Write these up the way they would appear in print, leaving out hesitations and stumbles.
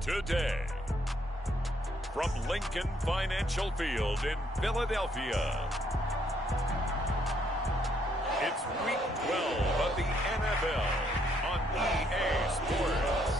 Today, from Lincoln Financial Field in Philadelphia, it's Week 12 of the NFL on EA Sports.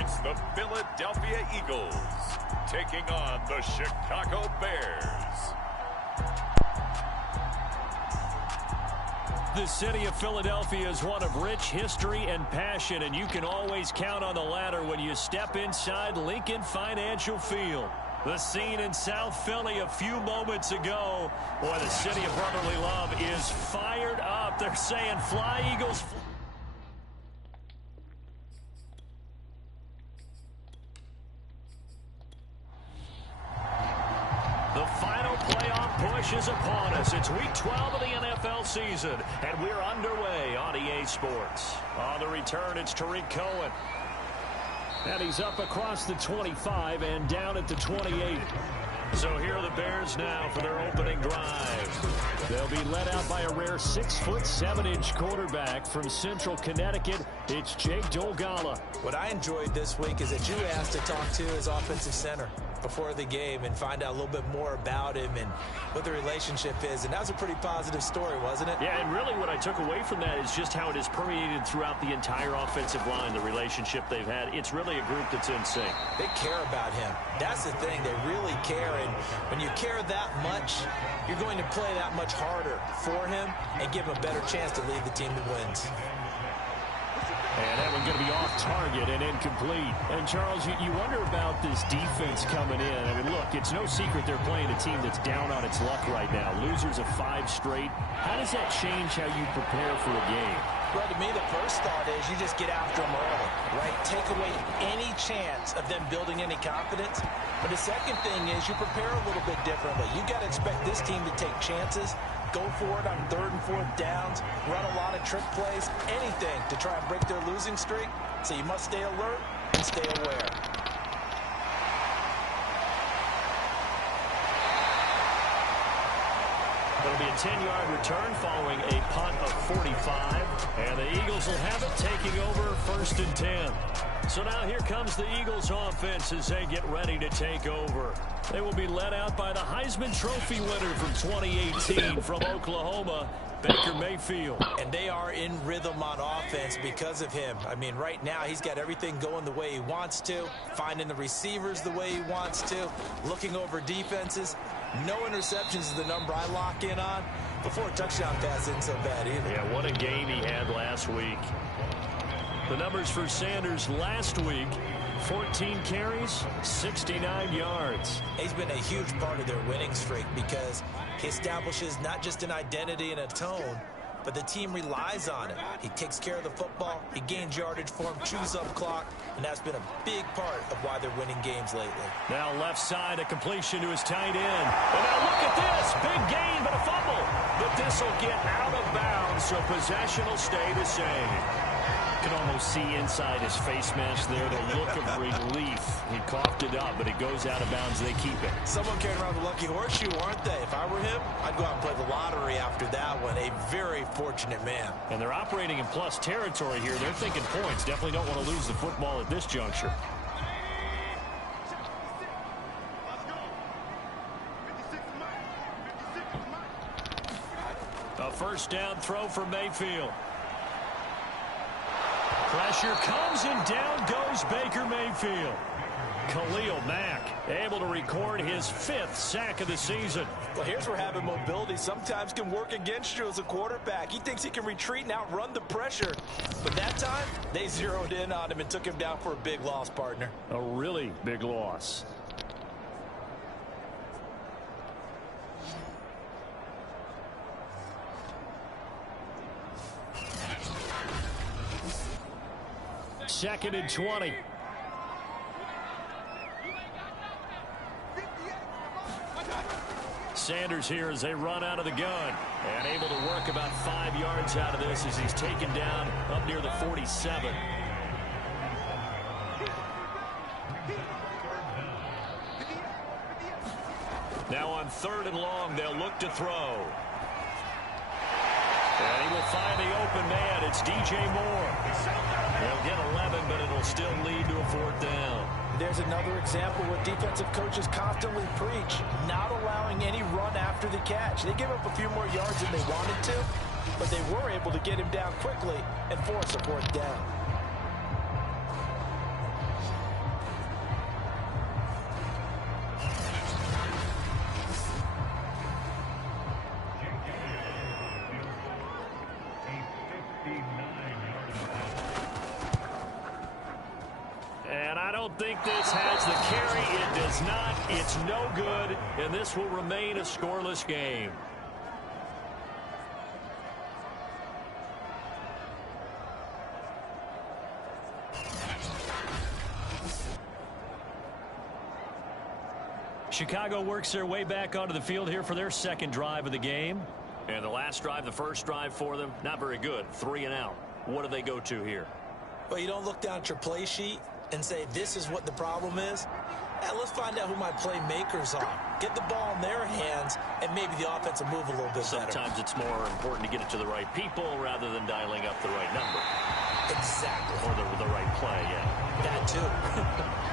It's the Philadelphia Eagles taking on the Chicago Bears. The city of Philadelphia is one of rich history and passion, and you can always count on the latter when you step inside Lincoln Financial Field. The scene in South Philly a few moments ago. Boy, the city of brotherly love is fired up. They're saying, "Fly, Eagles, fly." The final playoff push is upon us. It's Week 12 of the NFL season, and we're underway on EA Sports. On the return, it's Tariq Cohen. And he's up across the 25 and down at the 28. So here are the Bears now for their opening drive. They'll be led out by a rare 6'7" quarterback from Central Connecticut. It's Jake Dolgala. What I enjoyed this week is that you asked to talk to his offensive center before the game and find out a little bit more about him and what the relationship is. And that was a pretty positive story, wasn't it? Yeah, and really what I took away from that is just how it has permeated throughout the entire offensive line, the relationship they've had. It's really a group that's in sync. They care about him. That's the thing. They really care. And when you care that much, you're going to play that much harder for him and give him a better chance to lead the team that wins. And that one going to be off target and incomplete. And, Charles, you wonder about this defense coming in. I mean, look, it's no secret they're playing a team that's down on its luck right now. Losers of 5 straight. How does that change how you prepare for a game? Well, to me, the first thought is you just get after them early, right? Take away any chance of them building any confidence. But the second thing is you prepare a little bit differently. You got to expect this team to take chances, go for it on 3rd and 4th downs, run a lot of trick plays, anything to try and break their losing streak. So you must stay alert and stay aware. It'll be a 10-yard return following a punt of 45. And the Eagles will have it taking over 1st and 10. So now here comes the Eagles offense as they get ready to take over. They will be led out by the Heisman Trophy winner from 2018 from Oklahoma, Baker Mayfield. And they are in rhythm on offense because of him. I mean, right now he's got everything going the way he wants to, finding the receivers the way he wants to, looking over defenses. No interceptions is the number I lock in on. Before a touchdown pass isn't so bad either. Yeah, what a game he had last week. The numbers for Sanders last week, 14 carries, 69 yards. He's been a huge part of their winning streak because he establishes not just an identity and a tone, but the team relies on it. He takes care of the football, he gains yardage for him, chews up clock, and that's been a big part of why they're winning games lately. Now left side, a completion to his tight end. And now look at this, big gain, but a fumble. But this will get out of bounds, so possession will stay the same. You can almost see inside his face mask there the look of relief. He coughed it up, but it goes out of bounds. They keep it. Someone carrying around the lucky horseshoe, aren't they? If I were him, I'd go out and play the lottery after that one. A very fortunate man. And they're operating in plus territory here. They're thinking points. Definitely don't want to lose the football at this juncture. A first down throw for Mayfield. Pressure comes and down goes Baker Mayfield. Khalil Mack able to record his 5th sack of the season. Well, here's where having mobility sometimes can work against you as a quarterback. He thinks he can retreat and outrun the pressure. But that time, they zeroed in on him and took him down for a big loss, partner. A really big loss. Second and 20. Sanders here as they run out of the gun. And able to work about 5 yards out of this as he's taken down up near the 47. Now on 3rd and long, they'll look to throw. And he will find the open man. It's DJ Moore. They'll get 11, but it'll still lead to a 4th down. There's another example where defensive coaches constantly preach, not allowing any run after the catch. They give up a few more yards than they wanted to, but they were able to get him down quickly and force a 4th down. I think this has the carry. It does not. It's no good, and this will remain a scoreless game. Chicago works their way back onto the field here for their 2nd drive of the game. And the last drive, the first drive for them, not very good. 3 and out. What do they go to here? Well, you don't look down at your play sheet and say, this is what the problem is. Let's find out who my playmakers are. Get the ball in their hands, and maybe the offense will move a little bit better. Sometimes it's more important to get it to the right people rather than dialing up the right number. Exactly. Or the right play, yeah. That, too.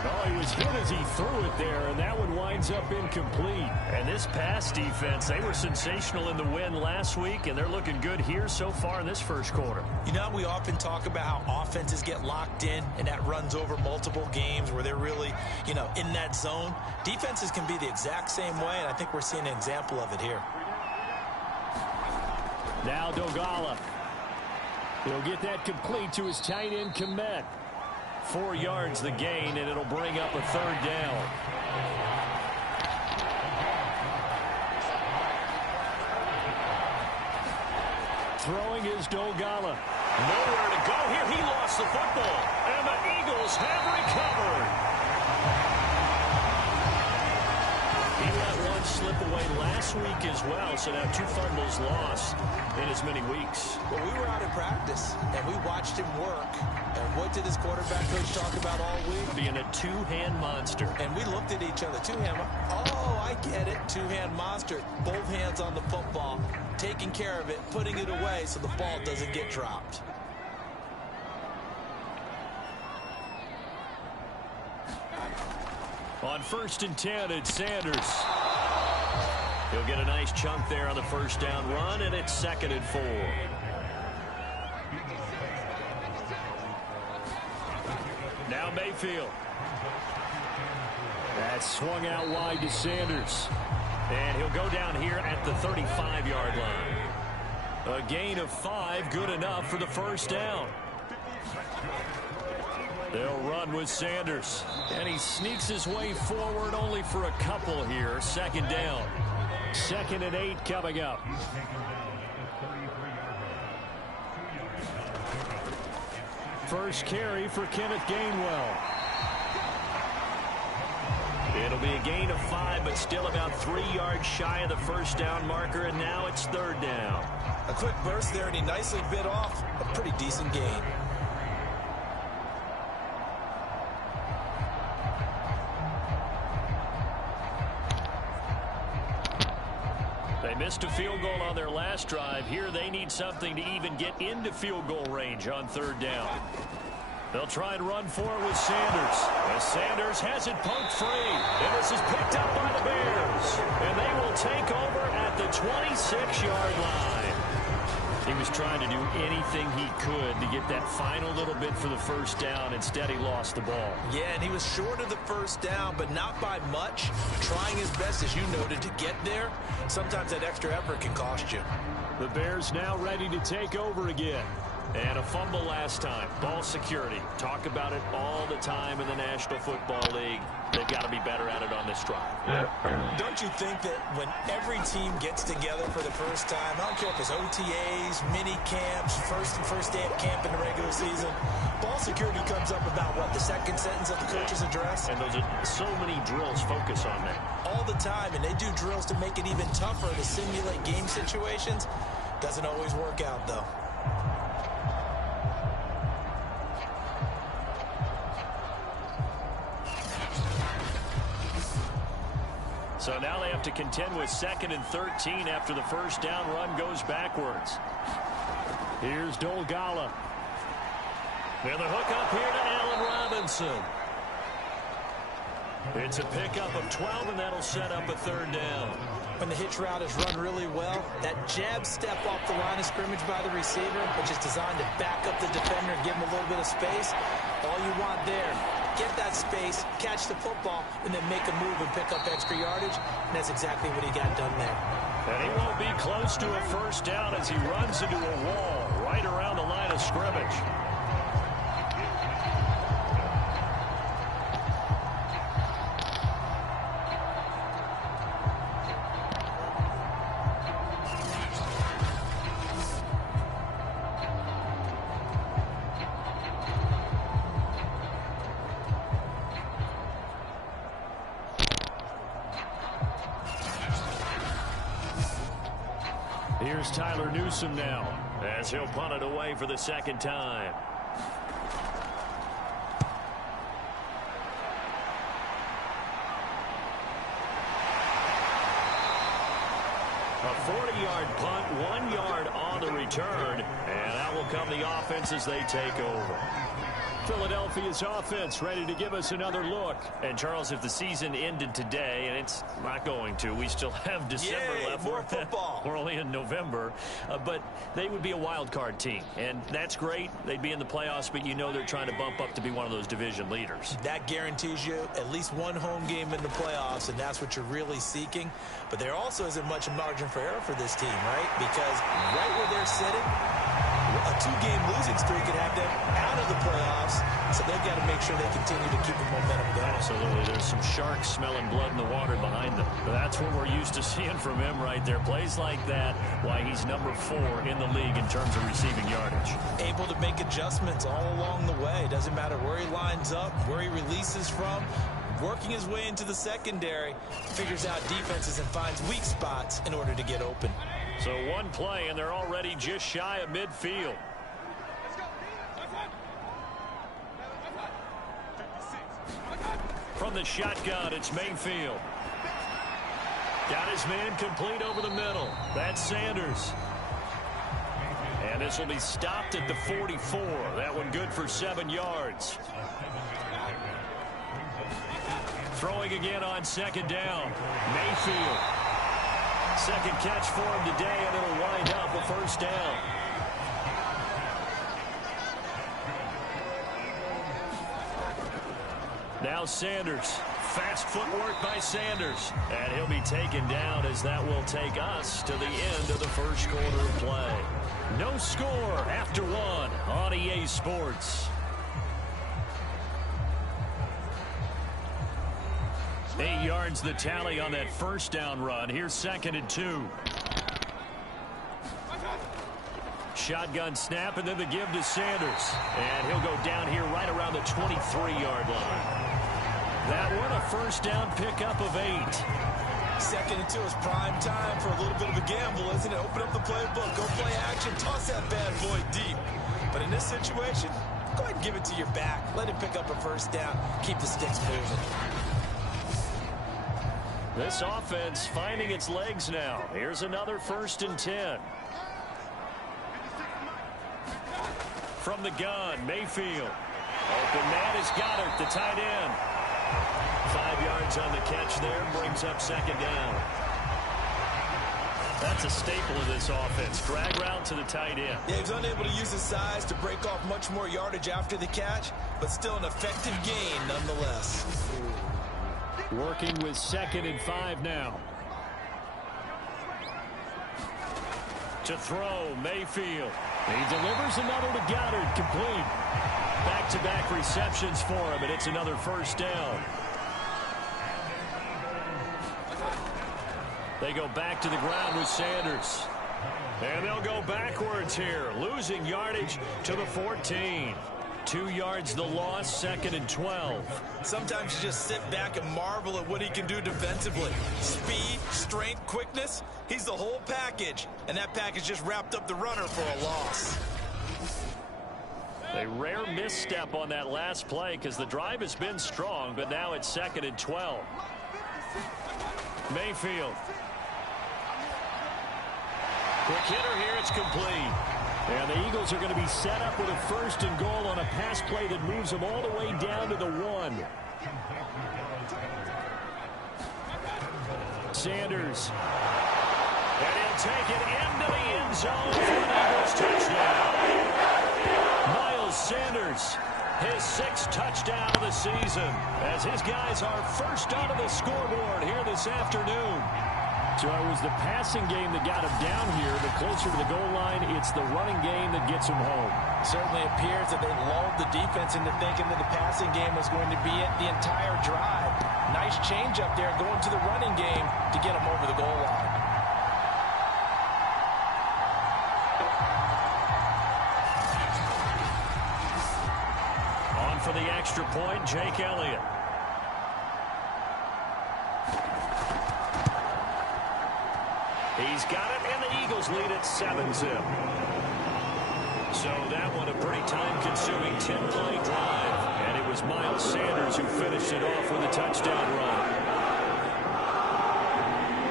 Oh, he was hit as he threw it there, and that one winds up incomplete. And this pass defense, they were sensational in the win last week, and they're looking good here so far in this first quarter. You know, we often talk about how offenses get locked in, and that runs over multiple games where they're really, in that zone. Defenses can be the exact same way, and I think we're seeing an example of it here. Now Dogala. He'll get that complete to his tight end, Komet. 4 yards the gain, and it'll bring up a 3rd down. Throwing is Dogala. Nowhere to go here. He lost the football, and the Eagles have recovered. He let one slip away last week as well, so now 2 fumbles lost in as many weeks. Well, we were out of practice, and we watched him work. And what did his quarterback coach talk about all week? Being a 2-hand monster. And we looked at each other. 2-hand. Oh, I get it. 2-hand monster. Both hands on the football, taking care of it, putting it away so the ball doesn't get dropped. On 1st and 10, it's Sanders. He'll get a nice chunk there on the 1st down run, and it's 2nd and 4. Now Mayfield. That's swung out wide to Sanders. And he'll go down here at the 35-yard line. A gain of 5, good enough for the 1st down. They'll run with Sanders. And he sneaks his way forward only for a couple here. 2nd down. 2nd and 8 coming up. First carry for Kenneth Gainwell. It'll be a gain of 5, but still about 3 yards shy of the 1st down marker, and now it's 3rd down. A quick burst there, and he nicely bit off a pretty decent gain. They missed a field goal on their last drive. Here they need something to even get into field goal range on 3rd down. They'll try and run for it with Sanders. As Sanders has it poked free. And this is picked up by the Bears. And they will take over at the 26-yard line. He was trying to do anything he could to get that final little bit for the 1st down. Instead, he lost the ball. Yeah, and he was short of the 1st down, but not by much. Trying his best, as you noted, to get there. Sometimes that extra effort can cost you. The Bears now ready to take over again. And a fumble last time. Ball security. Talk about it all the time in the National Football League. They've got to be better at it on this drive. Don't you think that when every team gets together for the first time, I don't care if it's OTAs, mini camps, first day of camp in the regular season, ball security comes up about, what, the second sentence of the coach's address? And those are so many drills focus on that. All the time, and they do drills to make it even tougher to simulate game situations. Doesn't always work out, though. So now they have to contend with 2nd and 13 after the first down run goes backwards. Here's Dolgala. And the hook up here to Allen Robinson. It's a pickup of 12, and that'll set up a 3rd down. When the hitch route is run really well, that jab step off the line of scrimmage by the receiver, which is designed to back up the defender and give him a little bit of space, all you want there, get that space, catch the football, and then make a move and pick up extra yardage, and that's exactly what he got done there. And he won't be close to a first down as he runs into a wall right around the line of scrimmage. Here's Tyler Newsome now as he'll punt it away for the 2nd time. A 40-yard punt, 1 yard on the return, and out will come the offense as they take over. Philadelphia's offense ready to give us another look. And, Charles, if the season ended today, and it's not going to, we still have December left. More football. We're only in November. But they would be a wild card team. And that's great. They'd be in the playoffs, but you know they're trying to bump up to be one of those division leaders. That guarantees you at least one home game in the playoffs, and that's what you're really seeking. But there also isn't much margin for error for this team, right? Because right where they're sitting, a 2-game losing streak could have them out of the playoffs, so they've got to make sure they continue to keep the momentum going. Absolutely. There's some sharks smelling blood in the water behind them. But that's what we're used to seeing from him right there. Plays like that, why he's number 4 in the league in terms of receiving yardage. Able to make adjustments all along the way. Doesn't matter where he lines up, where he releases from. Working his way into the secondary, figures out defenses and finds weak spots in order to get open. So one play, and they're already just shy of midfield. From the shotgun, it's Mayfield. Got his man complete over the middle. That's Sanders. And this will be stopped at the 44. That one good for 7 yards. Throwing again on 2nd down. Mayfield. 2nd catch for him today, and it'll wind up a first down. Now Sanders. Fast footwork by Sanders. And he'll be taken down as that will take us to the end of the first quarter of play. No score after 1 on EA Sports. 8 yards the tally on that first down run. Here's 2nd and 2. Shotgun snap, and then the give to Sanders. And he'll go down here right around the 23-yard line. That one, a first down pickup of 8. 2nd and 2 is prime time for a little bit of a gamble, isn't it? Open up the playbook, go play action, toss that bad boy deep. But in this situation, go ahead and give it to your back. Let him pick up a first down. Keep the sticks moving. This offense finding its legs now. Here's another 1st and 10. From the gun, Mayfield. Open man is Goddard, the tight end. 5 yards on the catch there, brings up 2nd down. That's a staple of this offense. Drag route to the tight end. Yeah, he's unable to use his size to break off much more yardage after the catch, but still an effective gain nonetheless. Working with 2nd and 5 now. To throw, Mayfield. He delivers another to Goddard, complete. Back-to-back receptions for him, and it's another first down. They go back to the ground with Sanders. And they'll go backwards here, losing yardage to the 14. 2 yards the loss, 2nd and 12. Sometimes you just sit back and marvel at what he can do defensively. Speed, strength, quickness, he's the whole package. And that package just wrapped up the runner for a loss. A rare misstep on that last play because the drive has been strong, but now it's 2nd and 12. Mayfield. Quick hitter here, it's complete. And the Eagles are going to be set up with a 1st and goal on a pass play that moves them all the way down to the 1. Sanders. And he'll take it into the end zone for an Eagles touchdown. Miles Sanders, his 6th touchdown of the season, as his guys are first onto the scoreboard here this afternoon. So it was the passing game that got him down here, but closer to the goal line, it's the running game that gets him home. Certainly appears that they lulled the defense into thinking that the passing game was going to be it the entire drive. Nice change up there going to the running game to get him over the goal line. On for the extra point, Jake Elliott. He's got it, and the Eagles lead at 7-zip. So that one a pretty time-consuming 10-play drive. And it was Miles Sanders who finished it off with a touchdown run.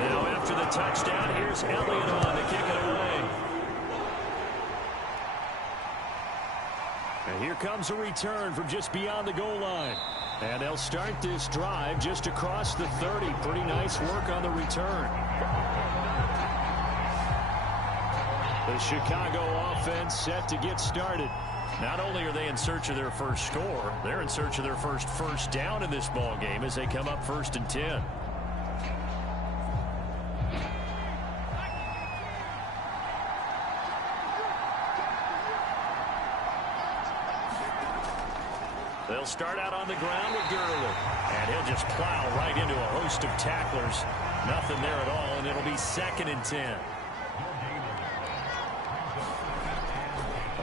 Now after the touchdown, here's Elliott on to kick it away. And here comes a return from just beyond the goal line. And they'll start this drive just across the 30. Pretty nice work on the return. The Chicago offense set to get started. Not only are they in search of their first score, they're in search of their first down in this ball game as they come up 1st and 10. They'll start out on the ground with Gurley. And he'll just plow right into a host of tacklers. Nothing there at all, and it'll be 2nd and 10.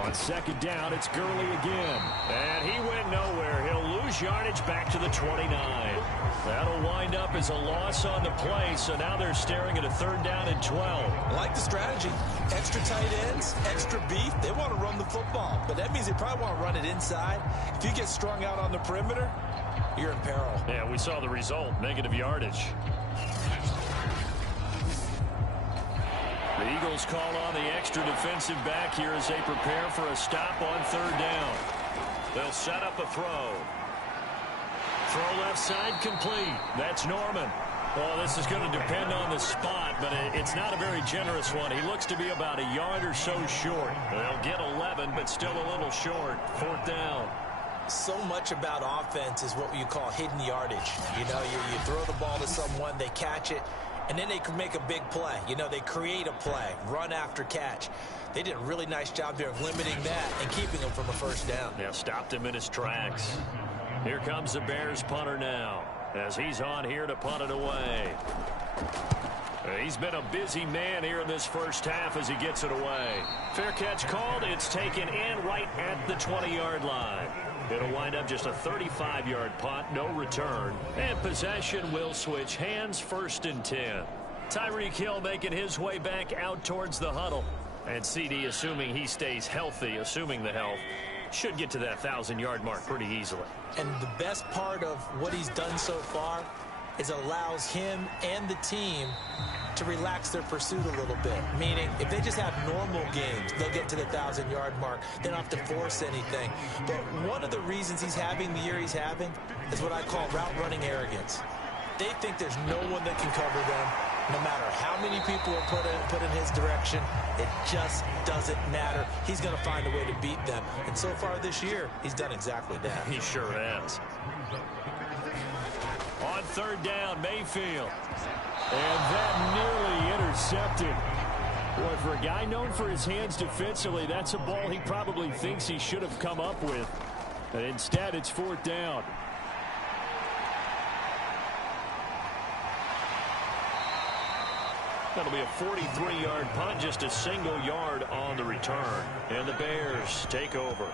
On 2nd down, it's Gurley again. And he went nowhere. He'll lose yardage back to the 29. That'll wind up as a loss on the play, so now they're staring at a 3rd down and 12. I like the strategy. Extra tight ends, extra beef. They want to run the football, but that means they probably want to run it inside. If you get strung out on the perimeter, you're in peril. Yeah, we saw the result, negative yardage. The Eagles call on the extra defensive back here as they prepare for a stop on 3rd down. They'll set up a throw. Throw left side complete. That's Norman. Well, this is going to depend on the spot, but it's not a very generous one. He looks to be about a yard or so short. They'll get 11, but still a little short. 4th down. So much about offense is what you call hidden yardage. You know, you throw the ball to someone, they catch it, and then they can make a big play. You know, they create a play, run after catch. They did a really nice job there of limiting that and keeping him from a 1st down. Yeah, stopped him in his tracks. Here comes the Bears punter now as he's on here to punt it away. He's been a busy man here in this first half as he gets it away. Fair catch called. It's taken in right at the 20-yard line. It'll wind up just a 35-yard punt, no return. And possession will switch hands, 1st and 10. Tyreek Hill making his way back out towards the huddle. And CD, assuming he stays healthy, assuming the health, should get to that 1,000-yard mark pretty easily. And the best part of what he's done so far is allows him and the team to relax their pursuit a little bit. Meaning, if they just have normal games, they'll get to the 1,000-yard mark. They don't have to force anything. But one of the reasons he's having the year he's having is what I call route running arrogance. They think there's no one that can cover them. No matter how many people are put in his direction, it just doesn't matter. He's going to find a way to beat them. And so far this year, he's done exactly that. He sure has. On 3rd down, Mayfield. And that nearly intercepted. Boy, for a guy known for his hands defensively, that's a ball he probably thinks he should have come up with. But instead, it's 4th down. That'll be a 43-yard punt, just a single yard on the return. And the Bears take over.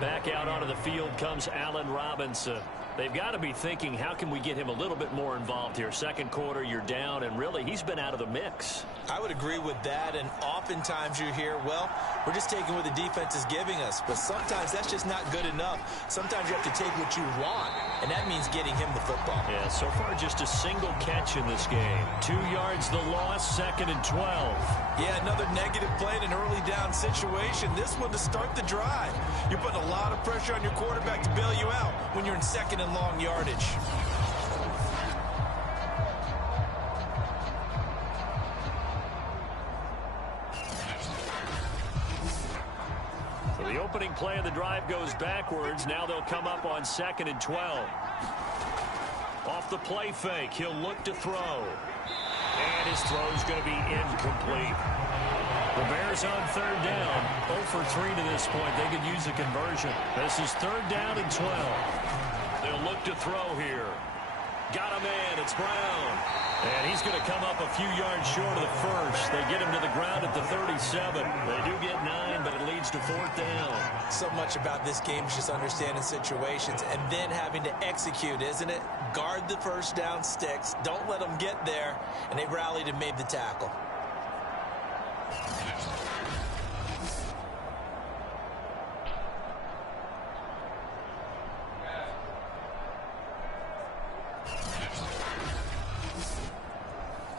Back out onto the field comes Allen Robinson. They've got to be thinking, how can we get him a little bit more involved here? Second quarter, you're down, and really, he's been out of the mix. I would agree with that, and oftentimes you hear, well, we're just taking what the defense is giving us, but sometimes that's just not good enough. Sometimes you have to take what you want, and that means getting him the football. Yeah, so far just a single catch in this game. 2 yards the loss, 2nd and 12. Yeah, another negative play in an early down situation. This one to start the drive. You're putting a lot of pressure on your quarterback to bail you out when you're in 2nd and long yardage. So the opening play of the drive goes backwards. Now they'll come up on 2nd and 12. Off the play fake, he'll look to throw. And his throw's going to be incomplete. The Bears on 3rd down. 0 for 3 to this point. They could use a conversion. This is 3rd down and 12. They'll look to throw here. Got a man. It's Brown. And he's going to come up a few yards short of the first. They get him to the ground at the 37. They do get 9, but it leads to 4th down. So much about this game is just understanding situations and then having to execute, isn't it? Guard the first down sticks. Don't let them get there. And they rallied and made the tackle.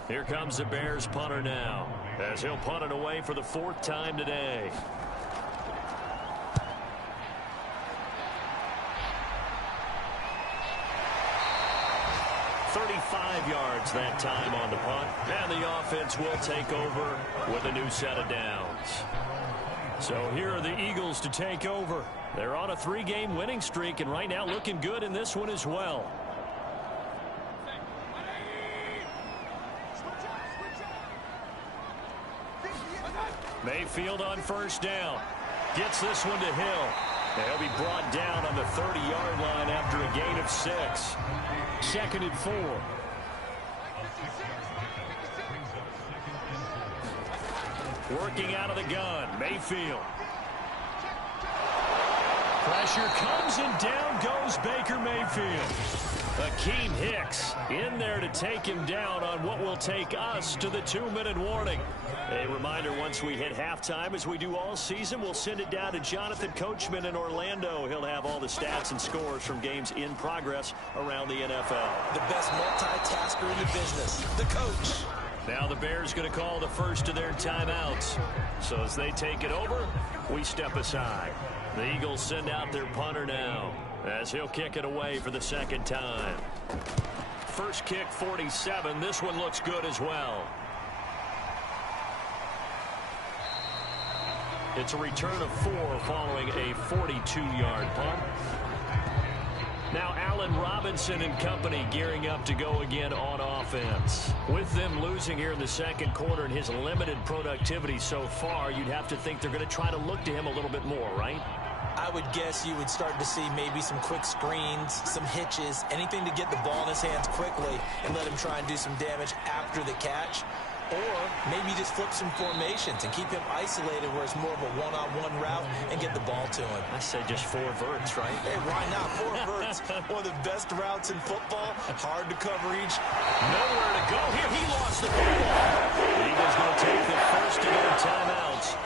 Here comes the Bears punter now, as he'll punt it away for the 4th time today. "35 yards that time on the punt, and the offense will take over with a new set of downs. So here are the Eagles to take over. They're on a 3-game winning streak, and right now looking good in this one as well. Mayfield on 1st down. Gets this one to Hill. And he'll be brought down on the 30-yard line after a gain of 6. 2nd and 4. Working out of the gun, Mayfield. Pressure comes and down goes Baker Mayfield. Akeem Hicks in there to take him down on what will take us to the 2-minute warning. A reminder, once we hit halftime, as we do all season, we'll send it down to Jonathan Coachman in Orlando. He'll have all the stats and scores from games in progress around the NFL. The best multitasker in the business, the coach. Now the Bears going to call the first of their timeouts. So as they take it over, we step aside. The Eagles send out their punter now, as he'll kick it away for the 2nd time. First kick, 47. This one looks good as well. It's a return of 4 following a 42-yard punt. Now Allen Robinson and company gearing up to go again on offense. With them losing here in the 2nd quarter and his limited productivity so far, you'd have to think they're going to try to look to him a little bit more, right? I would guess you would start to see maybe some quick screens, some hitches, anything to get the ball in his hands quickly and let him try and do some damage after the catch. Or maybe just flip some formations and keep him isolated where it's more of a one-on-one route and get the ball to him. I say just 4 verts, right? Hey, why not? 4 verts. One of the best routes in football. Hard to cover each. Nowhere to go here. He lost the football. The Eagles going to take the first of their timeouts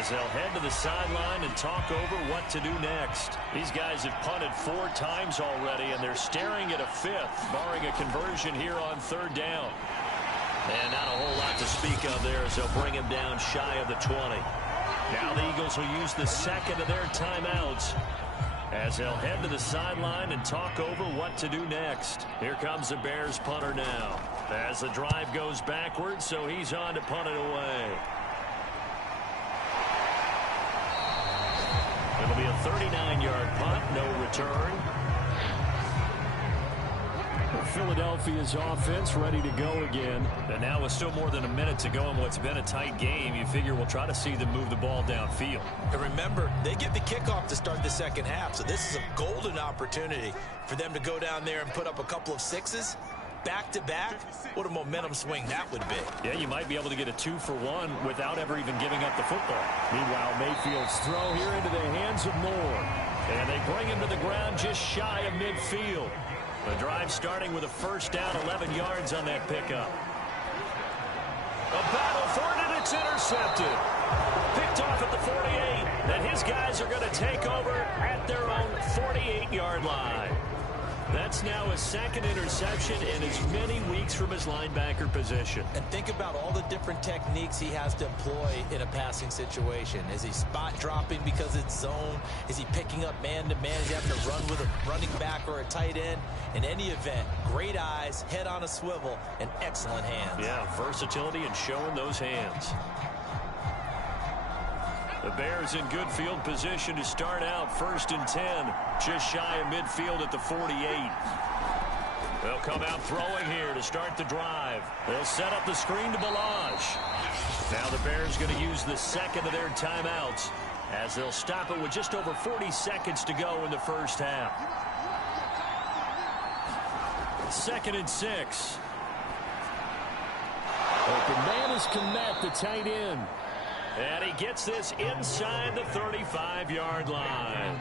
as they'll head to the sideline and talk over what to do next. These guys have punted 4 times already, and they're staring at a 5th, barring a conversion here on 3rd down. And not a whole lot to speak of there as they'll bring him down shy of the 20. Now the Eagles will use the 2nd of their timeouts as they'll head to the sideline and talk over what to do next. Here comes the Bears punter now as the drive goes backwards, so he's on to punt it away. It'll be a 39-yard punt, no return. Philadelphia's offense ready to go again. And now with still more than a minute to go in what's been a tight game, you figure we'll try to see them move the ball downfield. And remember, they get the kickoff to start the second half, so this is a golden opportunity for them to go down there and put up a couple of sixes. Back-to-back, what a momentum swing that would be. Yeah, you might be able to get a 2-for-1 without ever even giving up the football. Meanwhile, Mayfield's throw here into the hands of Moore. And they bring him to the ground just shy of midfield. The drive starting with a first down, 11 yards on that pickup. A battle for it, and it's intercepted. Picked off at the 48, and his guys are going to take over at their own 48-yard line. That's now his second interception in as many weeks from his linebacker position. And think about all the different techniques he has to employ in a passing situation. Is he spot dropping because it's zone? Is he picking up man-to-man? Is he having to run with a running back or a tight end? In any event, great eyes, head on a swivel, and excellent hands. Yeah, versatility and showing those hands. The Bears in good field position to start out 1st and 10. Just shy of midfield at the 48. They'll come out throwing here to start the drive. They'll set up the screen to Balaj. Now the Bears going to use the second of their timeouts as they'll stop it with just over 40 seconds to go in the first half. 2nd and 6. Open man is Kmet, the tight end. And he gets this inside the 35-yard line.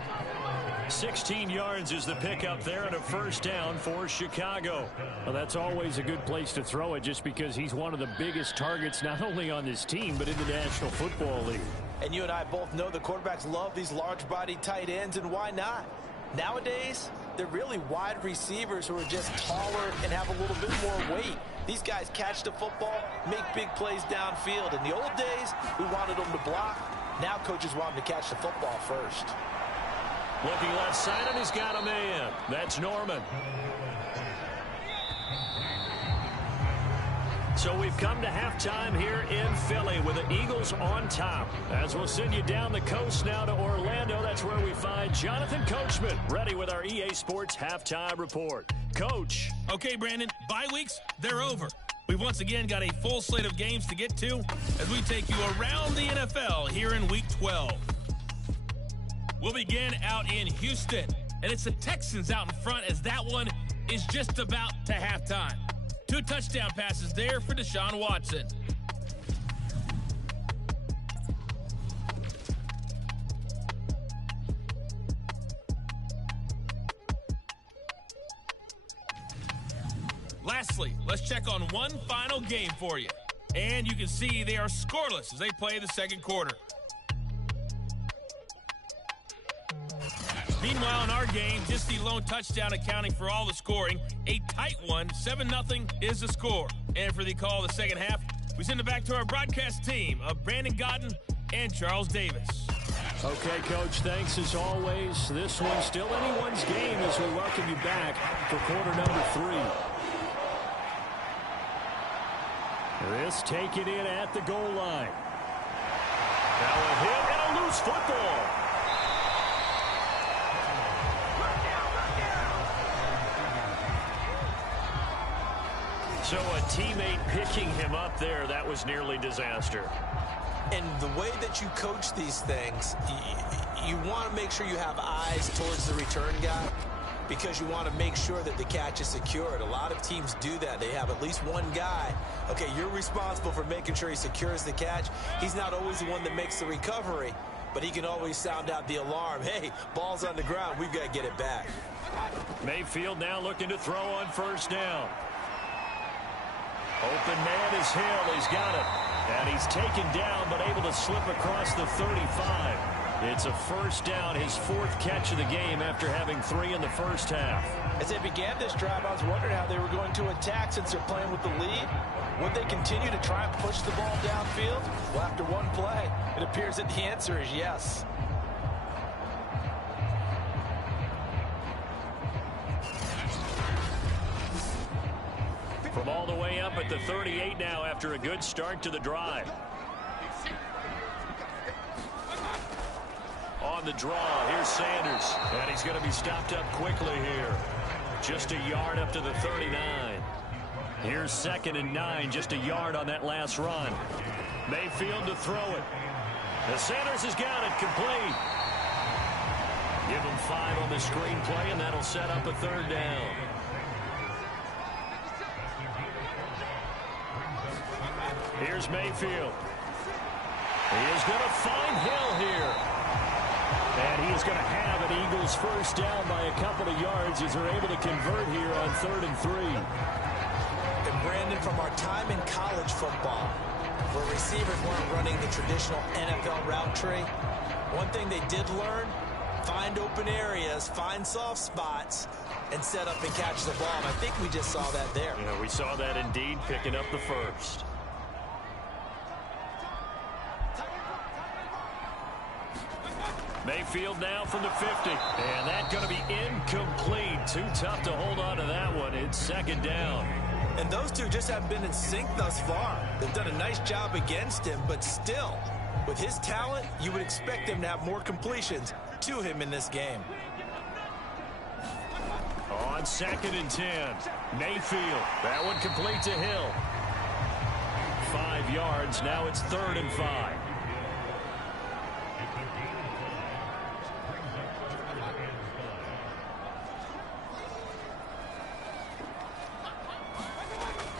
16 yards is the pickup there and a first down for Chicago. Well, that's always a good place to throw it just because he's one of the biggest targets not only on this team but in the National Football League. And you and I both know the quarterbacks love these large-bodied tight ends, and why not? Nowadays, they're really wide receivers who are just taller and have a little bit more weight. These guys catch the football, make big plays downfield. In the old days, we wanted them to block. Now coaches want them to catch the football first. Looking left side, and he's got a man. That's Norman. So we've come to halftime here in Philly with the Eagles on top. As we'll send you down the coast now to Orlando, that's where we find Jonathan Coachman, ready with our EA Sports Halftime Report. Coach. Okay, Brandon, bye weeks, they're over. We've once again got a full slate of games to get to as we take you around the NFL here in Week 12. We'll begin out in Houston, and it's the Texans out in front as that one is just about to halftime. 2 touchdown passes there for Deshaun Watson. Lastly, let's check on one final game for you. And you can see they are scoreless as they play the second quarter. Meanwhile, in our game, just the lone touchdown accounting for all the scoring. A tight one, 7-0 is the score. And for the call of the second half, we send it back to our broadcast team of Brandon Godden and Charles Davis. Okay, Coach, thanks as always. This one's still anyone's game as we welcome you back for quarter number 3. This taken in at the goal line. Now a hit and a loose football. So a teammate picking him up there, that was nearly disaster. And the way that you coach these things, you want to make sure you have eyes towards the return guy because you want to make sure that the catch is secured. A lot of teams do that. They have at least one guy. Okay, you're responsible for making sure he secures the catch. He's not always the one that makes the recovery, but he can always sound out the alarm. Hey, ball's on the ground. We've got to get it back. Mayfield now looking to throw on first down. Open man is Hill. He's got it. And he's taken down, but able to slip across the 35. It's a first down, his 4th catch of the game after having 3 in the first half. As they began this drive, I was wondering how they were going to attack since they're playing with the lead. Would they continue to try and push the ball downfield? Well, after one play, it appears that the answer is yes. From all the way up at the 38 now after a good start to the drive. On the draw, here's Sanders. And he's going to be stopped up quickly here. just a yard up to the 39. Here's 2nd and 9, just a yard on that last run. Mayfield to throw it. The Sanders has got it, complete. Give him 5 on the screenplay, and that'll set up a 3rd down. Here's Mayfield. He is going to find Hill here. And he is going to have an Eagles first down by a couple of yards as they're able to convert here on 3rd and 3. And Brandon, from our time in college football, where receivers weren't running the traditional NFL route tree, one thing they did learn, find open areas, find soft spots, and set up and catch the ball. And I think we just saw that there. Yeah, we saw that indeed, picking up the first. Mayfield now from the 50. And that's going to be incomplete. Too tough to hold on to that one. It's 2nd down. And those two just haven't been in sync thus far. They've done a nice job against him, but still, with his talent, you would expect him to have more completions to him in this game. On 2nd and 10, Mayfield. That one complete to Hill. 5 yards. Now it's 3rd and 5.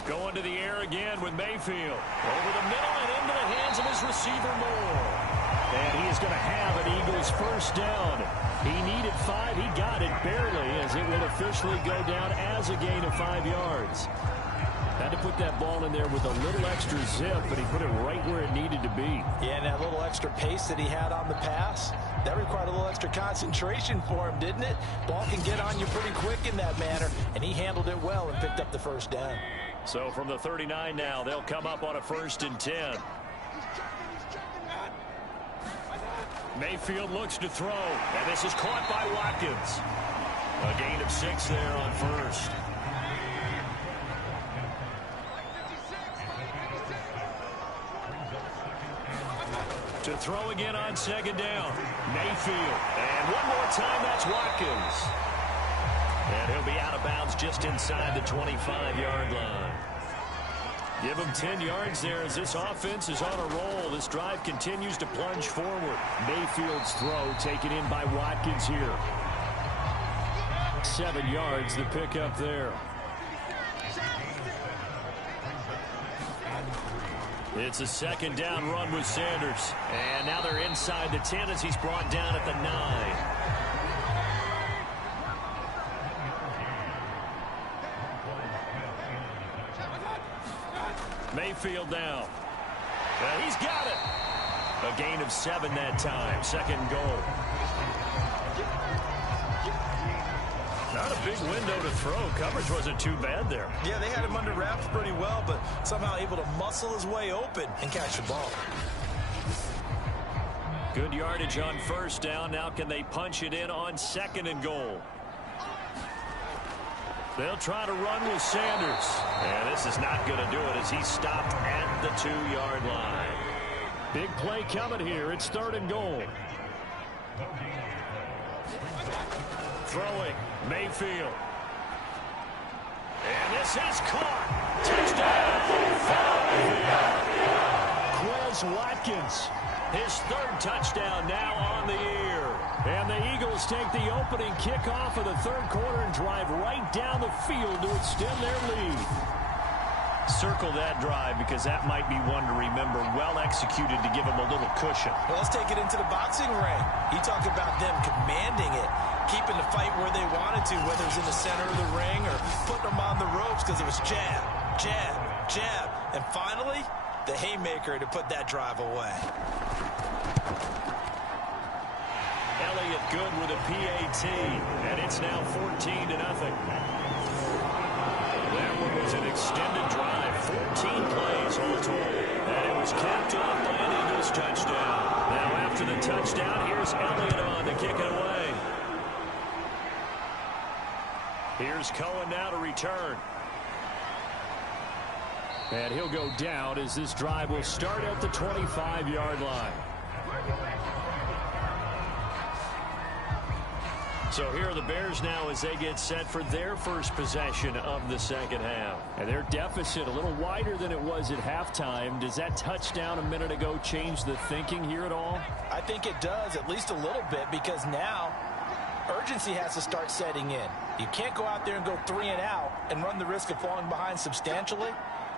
Going to the air again with Mayfield. Over the middle and into the hands of his receiver Moore. And he is going to have an Eagles first down. He needed 5. He got it barely, as it will officially go down as a gain of 5 yards. Had to put that ball in there with a little extra zip, but he put it right where it needed to be. Yeah, and that little extra pace that he had on the pass, that required a little extra concentration for him, didn't it? Ball can get on you pretty quick in that manner, and he handled it well and picked up the first down. So from the 39 now, they'll come up on a 1st and 10. Mayfield looks to throw, and this is caught by Watkins. A gain of 6 there on 1st. To throw again on 2nd down. Mayfield. And one more time, that's Watkins. And he'll be out of bounds just inside the 25-yard line. Give him 10 yards there as this offense is on a roll. This drive continues to plunge forward. Mayfield's throw taken in by Watkins here. 7 yards to pick up there. It's a 2nd down run with Sanders. And now they're inside the 10 as he's brought down at the 9. Mayfield now. He's got it. A gain of 7 that time. 2nd goal. Not a big window to throw. Coverage wasn't too bad there. Yeah, they had him under wraps pretty well, but somehow able to muscle his way open and catch the ball. Good yardage on 1st down. Now can they punch it in on 2nd and goal? They'll try to run with Sanders. And this is not going to do it as he's stopped at the 2-yard line. Big play coming here. It's 3rd and goal. Throwing, Mayfield. And this is caught. Touchdown. Quez Watkins. His 3rd touchdown now on the year. And the Eagles take the opening kickoff of the 3rd quarter and drive right down the field to extend their lead. Circle that drive because that might be one to remember. Well executed to give them a little cushion. Well, let's take it into the boxing ring. You talk about them commanding it, keeping the fight where they wanted to, whether it was in the center of the ring or putting them on the ropes because it was jab, jab, jab. And finally, the haymaker to put that drive away. Elliott good with a PAT, and it's now 14-0. That one was an extended drive, 14 plays all told, and it was capped off by an Eagles touchdown. Now after the touchdown, here's Elliott on to kick it away. Here's Cohen now to return. And he'll go down as this drive will start at the 25-yard line. So here are the Bears now as they get set for their first possession of the second half. And their deficit a little wider than it was at halftime. Does that touchdown a minute ago change the thinking here at all? I think it does, at least a little bit, because now urgency has to start setting in. You can't go out there and go 3 and out and run the risk of falling behind substantially,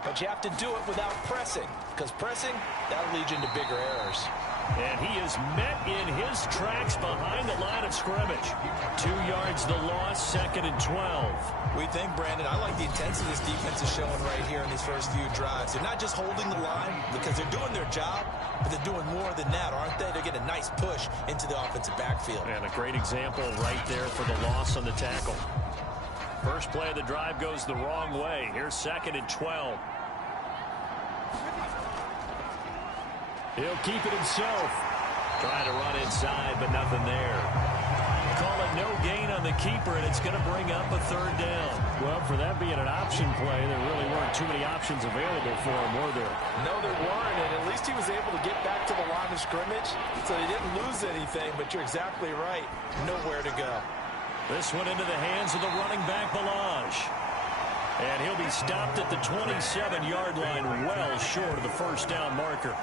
but you have to do it without pressing, because pressing, that'll lead you into bigger errors. And he is met in his tracks behind the line of scrimmage. 2 yards the loss, 2nd and 12. We think, Brandon, I like the intensity this defense is showing right here in these first few drives. They're not just holding the line because they're doing their job, but they're doing more than that, aren't they? They're getting a nice push into the offensive backfield. And a great example right there for the loss on the tackle. First play of the drive goes the wrong way. Here's 2nd and 12. He'll keep it himself. Trying to run inside, but nothing there. Call it no gain on the keeper, and it's going to bring up a 3rd down. Well, for that being an option play, there really weren't too many options available for him, were there? No, there weren't, and at least he was able to get back to the line of scrimmage, so he didn't lose anything, but you're exactly right. Nowhere to go. This one into the hands of the running back, Balaj. And he'll be stopped at the 27-yard line, well short of the first down marker.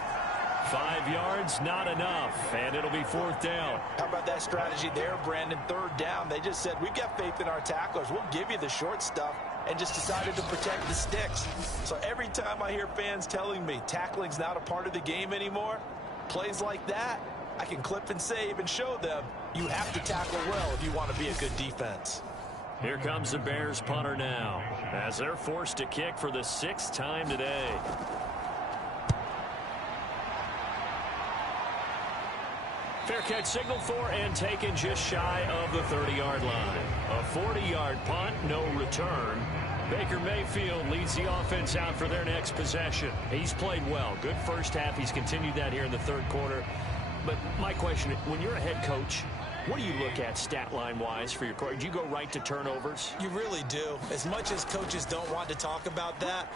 5 yards, not enough, and it'll be 4th down. How about that strategy there, Brandon? 3rd down. They just said, we've got faith in our tacklers. We'll give you the short stuff, and just decided to protect the sticks. So every time I hear fans telling me tackling's not a part of the game anymore, plays like that, I can clip and save and show them you have to tackle well if you want to be a good defense. Here comes the Bears punter now, as they're forced to kick for the 6th time today. Fair catch signaled for and taken just shy of the 30-yard line. A 40-yard punt, no return. Baker Mayfield leads the offense out for their next possession. He's played well. Good first half. He's continued that here in the 3rd quarter. But my question, when you're a head coach, what do you look at stat line-wise for your court? Do you go right to turnovers? You really do. As much as coaches don't want to talk about that,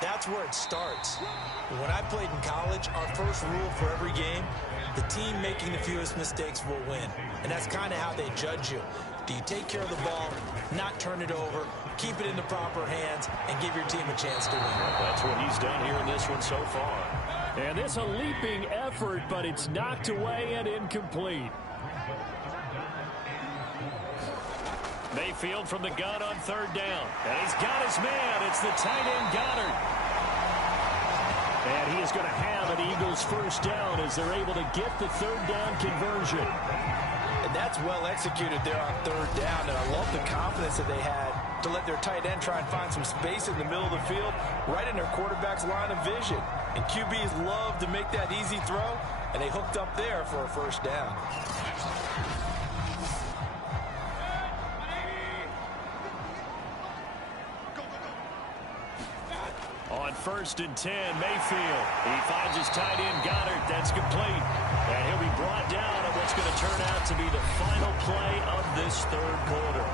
that's where it starts. When I played in college, our first rule for every game, the team making the fewest mistakes will win. And that's kind of how they judge you. Do you take care of the ball, not turn it over, keep it in the proper hands, and give your team a chance to win? That's what he's done here in this one so far. And this a leaping effort, but it's knocked away and incomplete. Mayfield from the gun on 3rd down. And he's got his man. It's the tight end Goddard. And he is going to have an Eagles first down as they're able to get the 3rd down conversion. And that's well executed there on 3rd down. And I love the confidence that they had to let their tight end try and find some space in the middle of the field, right in their quarterback's line of vision. And QBs love to make that easy throw, and they hooked up there for a first down. On 1st and 10, Mayfield. He finds his tight end, Goddard. That's complete. And he'll be brought down on what's going to turn out to be the final play of this 3rd quarter.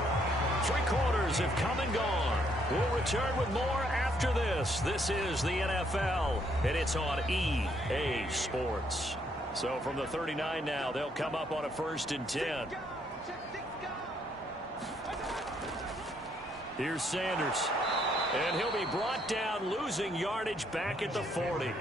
3 quarters have come and gone. We'll return with more after this. This is the NFL, and it's on EA Sports. So from the 39 now, they'll come up on a 1st and 10. Here's Sanders. And he'll be brought down, losing yardage back at the 40.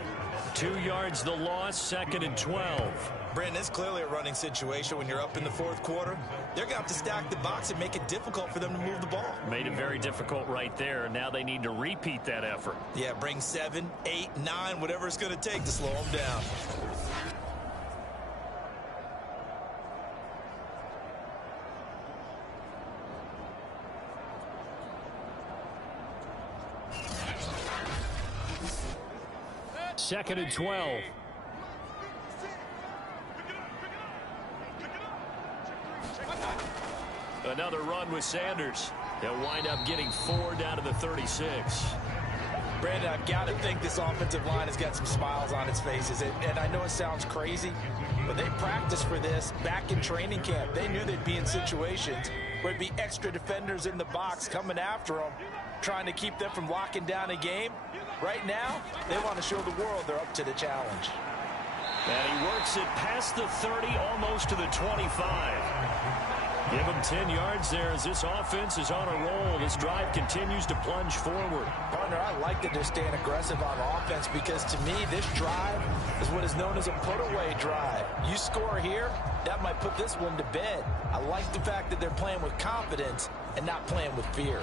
2 yards the loss, 2nd and 12. Brandon, it's clearly a running situation when you're up in the 4th quarter. They're going to have to stack the box and make it difficult for them to move the ball. Made it very difficult right there, and now they need to repeat that effort. Yeah, bring 7, 8, 9, whatever it's going to take to slow them down. Second and 12. Another run with Sanders. They'll wind up getting 4 down to the 36. Brandon, I've got to think this offensive line has got some smiles on its faces. And I know it sounds crazy, but they practiced for this back in training camp. They knew they'd be in situations where it'd be extra defenders in the box coming after them, trying to keep them from locking down a game. Right now, they want to show the world they're up to the challenge. And he works it past the 30, almost to the 25. Give him 10 yards there as this offense is on a roll. This drive continues to plunge forward. Partner, I like that they're staying aggressive on offense because to me, this drive is what is known as a put-away drive. You score here, that might put this one to bed. I like the fact that they're playing with confidence and not playing with fear.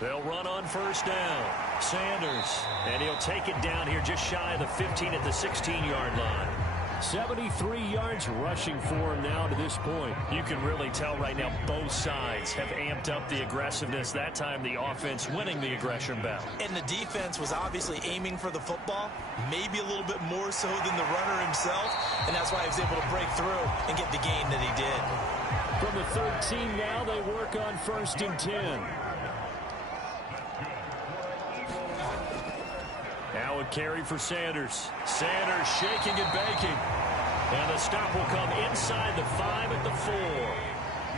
They'll run on first down. Sanders, and he'll take it down here just shy of the 15 at the 16-yard line. 73 yards rushing for him now to this point. You can really tell right now both sides have amped up the aggressiveness. That time the offense winning the aggression battle. And the defense was obviously aiming for the football, maybe a little bit more so than the runner himself, and that's why he was able to break through and get the gain that he did. From the 13 now, they work on 1st and 10. Now a carry for Sanders. Sanders shaking and baking. And the stop will come inside the 5 at the 4.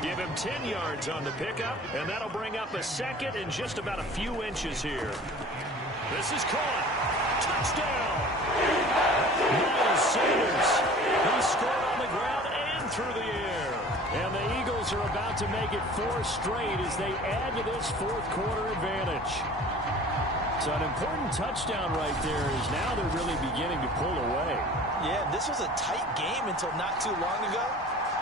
Give him 10 yards on the pickup, and that'll bring up a second and just about a few inches here. This is caught. Touchdown. Miles Sanders. He scored on the ground and through the air. And the Eagles are about to make it 4 straight as they add to this fourth quarter advantage. So an important touchdown right there is now they're really beginning to pull away. Yeah, this was a tight game until not too long ago.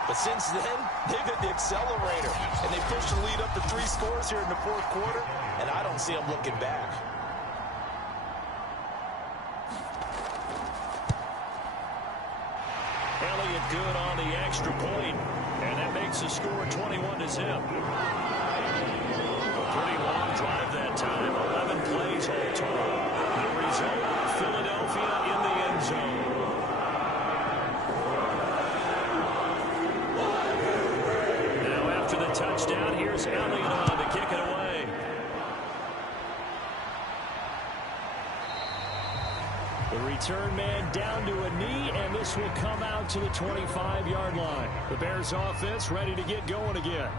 But since then, they've hit the accelerator. And they pushed the lead up to 3 scores here in the fourth quarter. And I don't see them looking back. Elliott good on the extra point. And that makes the score 21-0. Pretty long drive that time. 11 plays all total. The result, Philadelphia in the end zone. Now after the touchdown, here's Elliott on to kick it away. The return man down to a knee, and this will come out to the 25-yard line. The Bears offense ready to get going again.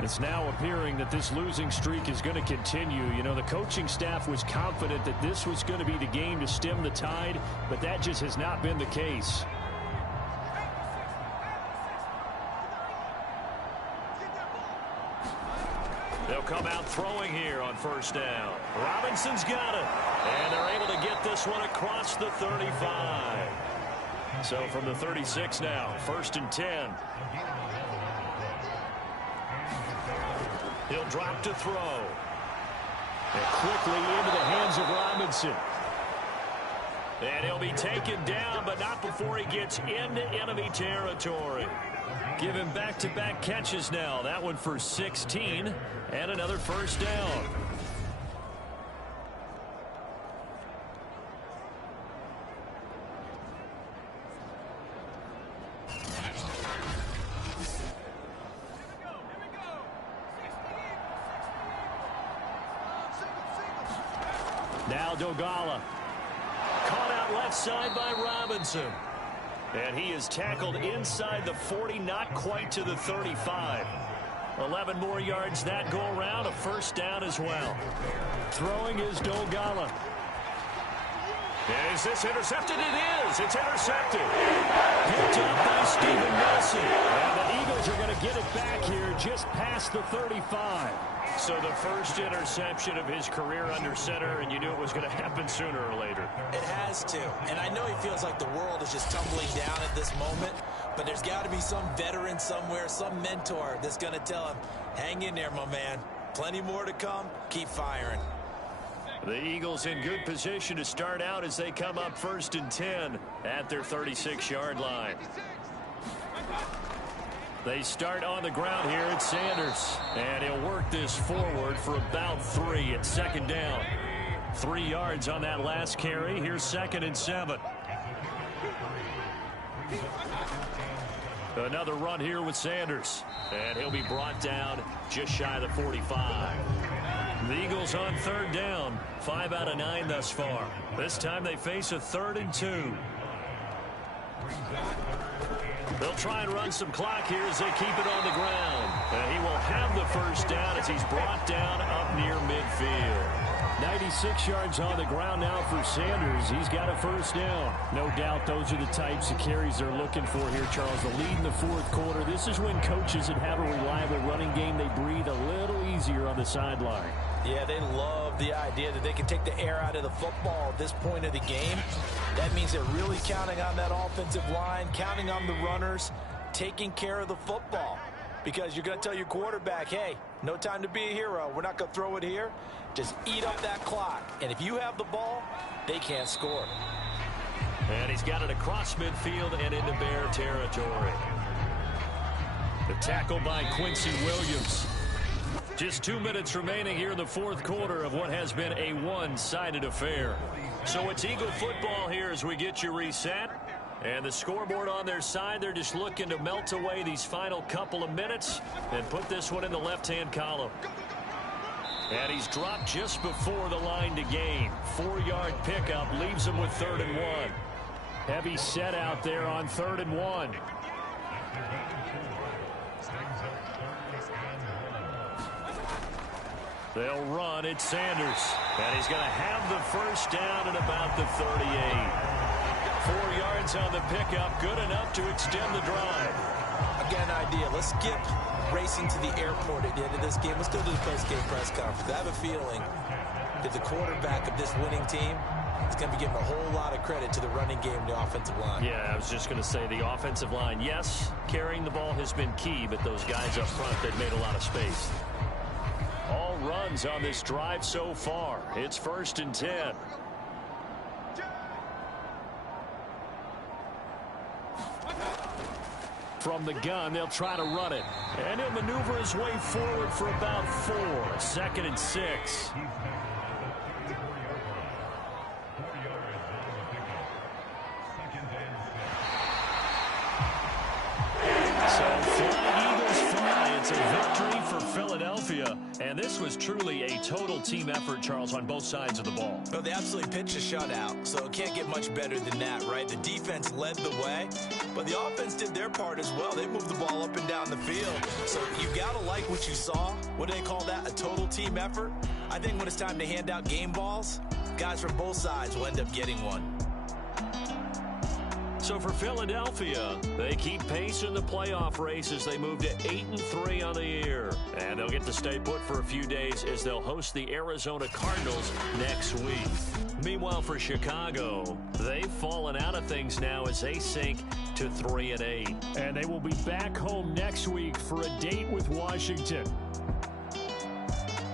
It's now appearing that this losing streak is going to continue. You know, the coaching staff was confident that this was going to be the game to stem the tide, but that just has not been the case. They'll come out throwing here on first down. Robinson's got it. And they're able to get this one across the 35. So from the 36 now, 1st and 10. He'll drop to throw. And quickly into the hands of Robinson. And he'll be taken down, but not before he gets into enemy territory. Give him back-to-back catches now. That one for 16 and another first down. Now Dogala. Caught out left side by Robinson. And he is tackled inside the 40, not quite to the 35. 11 more yards that go around, a first down as well. Throwing is Dogala. Is this intercepted? It is. It's intercepted. Picked up by Steven Nelson. And the Eagles are going to get it back here just past the 35. So the first interception of his career under center, and you knew it was going to happen sooner or later. It has to. And I know he feels like the world is just tumbling down at this moment, but there's got to be some veteran somewhere, some mentor that's going to tell him, hang in there, my man. Plenty more to come. Keep firing. The Eagles in good position to start out as they come up 1st and 10 at their 36-yard line. They start on the ground here at Sanders. And he'll work this forward for about 3 at 2nd down. 3 yards on that last carry. Here's 2nd and 7. Another run here with Sanders. And he'll be brought down just shy of the 45. The Eagles on 3rd down. 5 out of 9 thus far. This time they face a 3rd and 2. They'll try and run some clock here as they keep it on the ground. And he will have the first down as he's brought down up near midfield. 96 yards on the ground now for Sanders. He's got a first down. No doubt those are the types of carries they're looking for here, Charles. The lead in the fourth quarter. This is when coaches that have a reliable running game, they breathe a little easier on the sideline. Yeah, they love the idea that they can take the air out of the football at this point of the game. That means they're really counting on that offensive line, counting on the runners, taking care of the football. Because you're going to tell your quarterback, hey, no time to be a hero. We're not going to throw it here. Just eat up that clock. And if you have the ball, they can't score. And he's got it across midfield and into Bear territory. The tackle by Quincy Williams. Just 2 minutes remaining here in the fourth quarter of what has been a one-sided affair. So it's Eagle football here as we get you reset. And the scoreboard on their side, they're just looking to melt away these final couple of minutes and put this one in the left-hand column. And he's dropped just before the line to gain. 4-yard pickup leaves him with 3rd and 1. Heavy set out there on 3rd and 1. They'll run. It's Sanders. And he's going to have the first down at about the 38. 4 yards on the pickup, good enough to extend the drive. Again, idea. Let's skip racing to the airport at the end of this game. Let's go to the post-game press conference. I have a feeling that the quarterback of this winning team is going to be giving a whole lot of credit to the running game and the offensive line. Yeah, I was just going to say the offensive line, yes, carrying the ball has been key, but those guys up front, they've made a lot of space. All runs on this drive so far. It's 1st and 10. From the gun, they'll try to run it. And he'll maneuver his way forward for about 4. 2nd and 6. It's a victory for Philadelphia, and this was truly a total team effort, Charles, on both sides of the ball. Well, they absolutely pitched a shutout, so it can't get much better than that, right? The defense led the way, but the offense did their part as well. They moved the ball up and down the field, so you got to like what you saw. What do they call that? A total team effort? I think when it's time to hand out game balls, guys from both sides will end up getting one. So for Philadelphia, they keep pace in the playoff race as they move to 8-3 on the year. And they'll get to stay put for a few days as they'll host the Arizona Cardinals next week. Meanwhile, for Chicago, they've fallen out of things now as they sink to 3-8. And they will be back home next week for a date with Washington.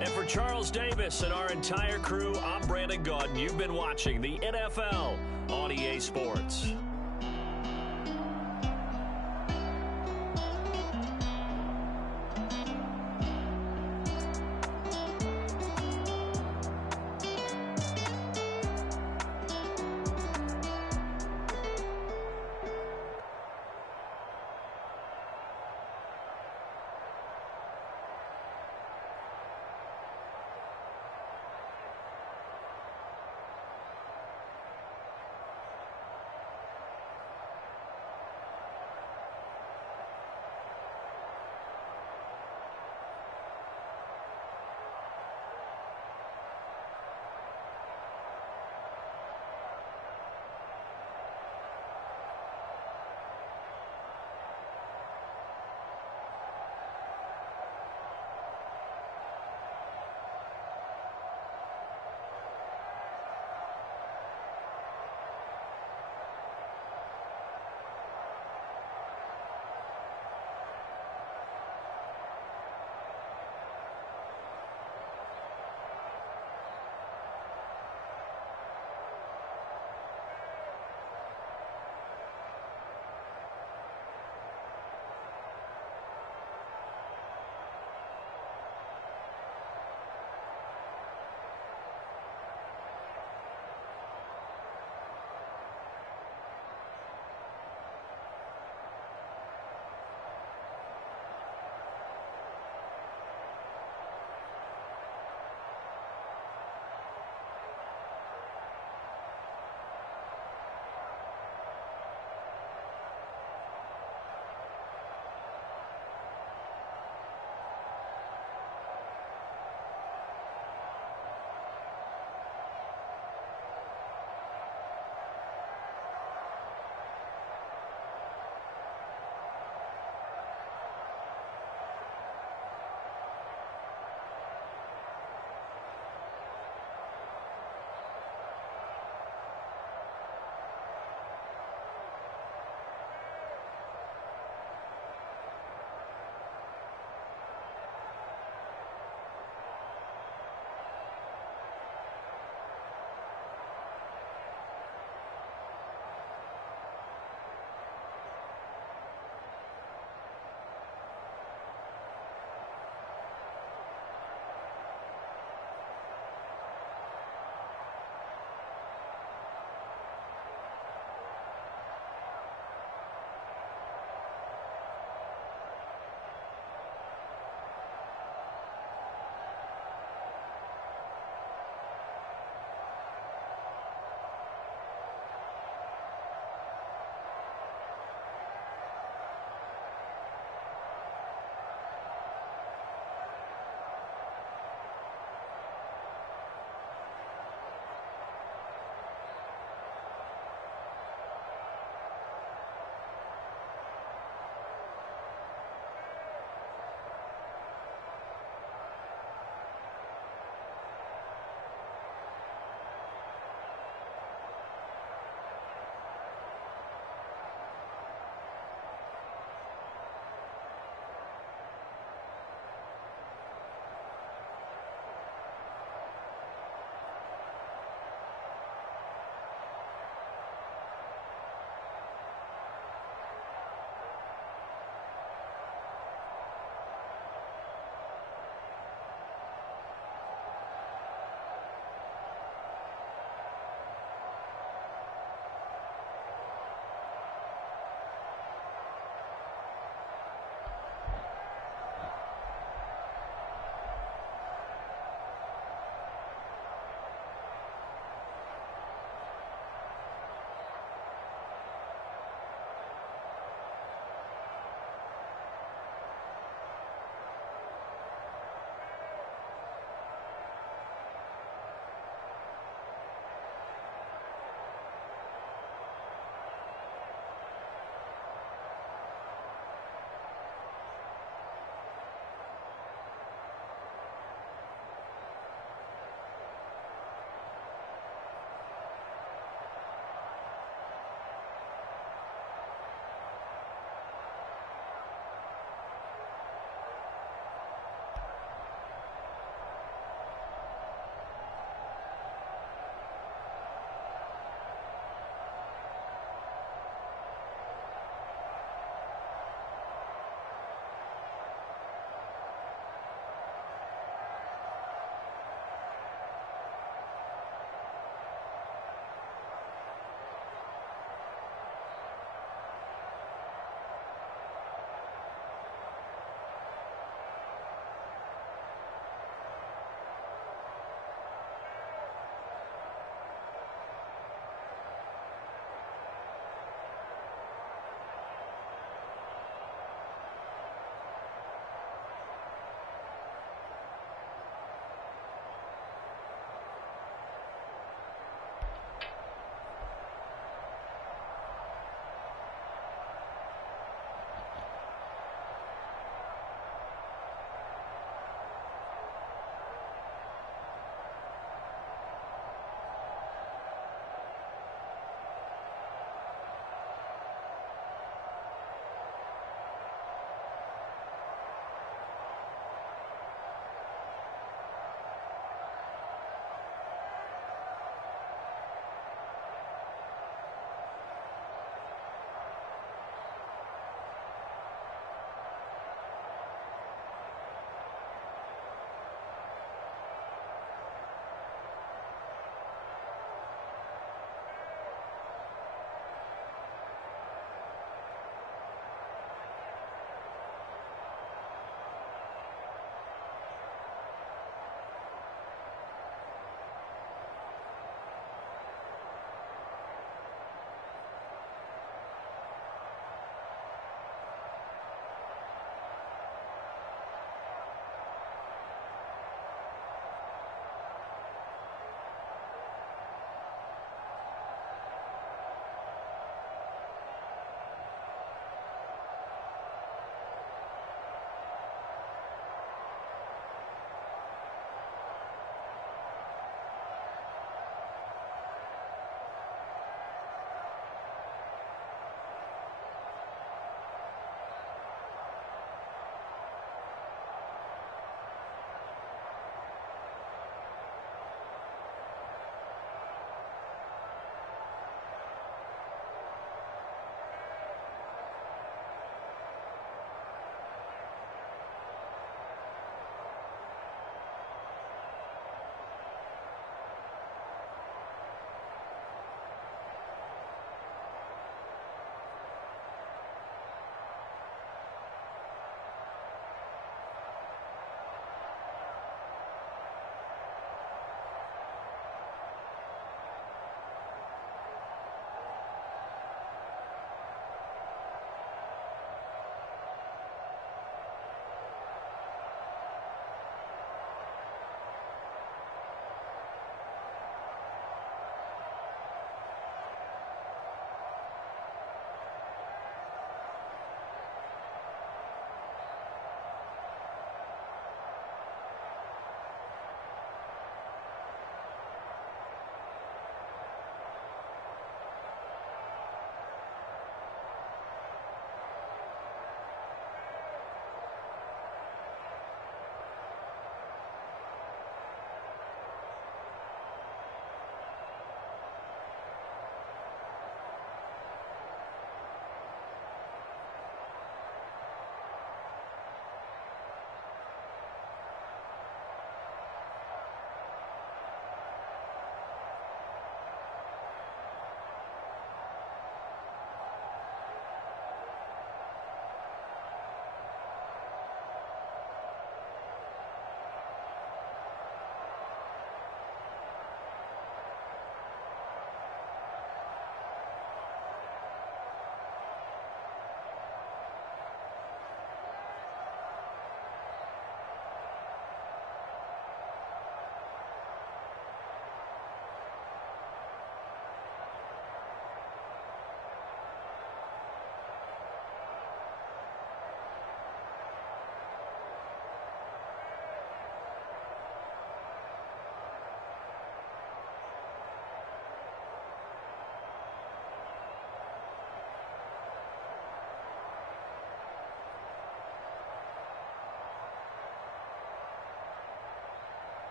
And for Charles Davis and our entire crew, I'm Brandon Gaudin. You've been watching the NFL on EA Sports.